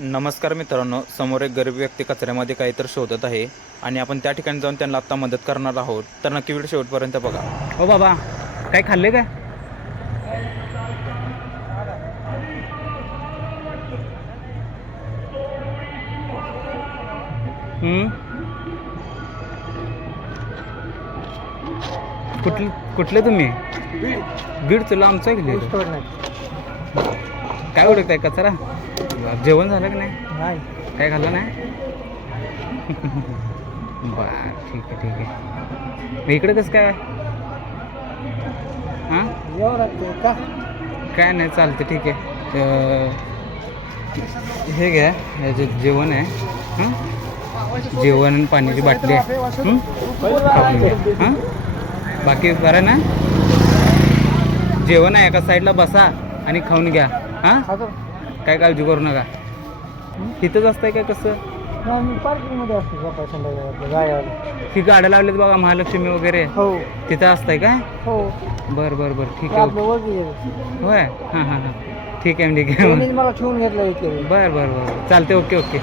नमस्कार मित्रांनो, समोर एक गरीब व्यक्ती कचऱ्यामध्ये काहीतरी शोधत आहे आणि आपण त्या ठिकाणी जाऊन त्यांना आता मदत करणार आहोत. तर नक्की व्हिडिओ शेवटपर्यंत बघा. हो बाबा, काय खाल्ले काय? कुठले तुम्ही? बीडचं लांबचं आहे की काय ओळखताय कचरा? जेवण झालं की नाही? काय खाल्लं नाही? बर, ठीक आहे ठीक आहे. मग इकडे कसं काय? हां, काय नाही, चालतं, ठीक आहे. हे घ्या, याचं जेवण आहे. जेवण आणि पाण्याची बाटली आहे. खाऊन घ्या. हां, बाकी बरं ना? जेवण आहे, एका साईडला बसा आणि खाऊन घ्या. हां, काय काळजी करू नका. तिथंच असतंय काय कसं? पार्किंगमध्ये असतो ही गाड्या लावलीत बघा, महालक्ष्मी वगैरे, हो तिथं असतंय काय? हो बरं बरं बरं, ठीक आहे. होय, हां हां हां, ठीक आहे ठीक आहे. मला ठेवून घेतलं बरं बरं बरं, चालते. Okay okay.